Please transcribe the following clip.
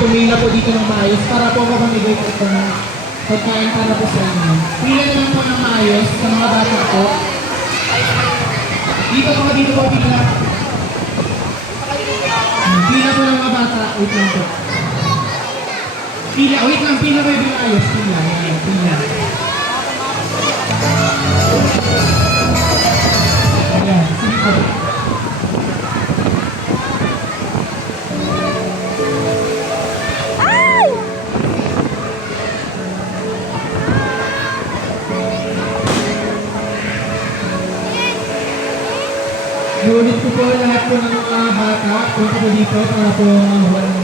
pumila po dito ng maayos para po mamigay po ito ng pagkain para po sa inyo. Pila naman po ng maayos sa mga bata po. Dito po, pila. Pila po ng mga bata. Wait lang po. Pila, wait lang, pila po yung maayos. Pila, pila. Ayan, sige po. Ngunit ko po lahat po ng mga bata, punta po dito para po mahuha ng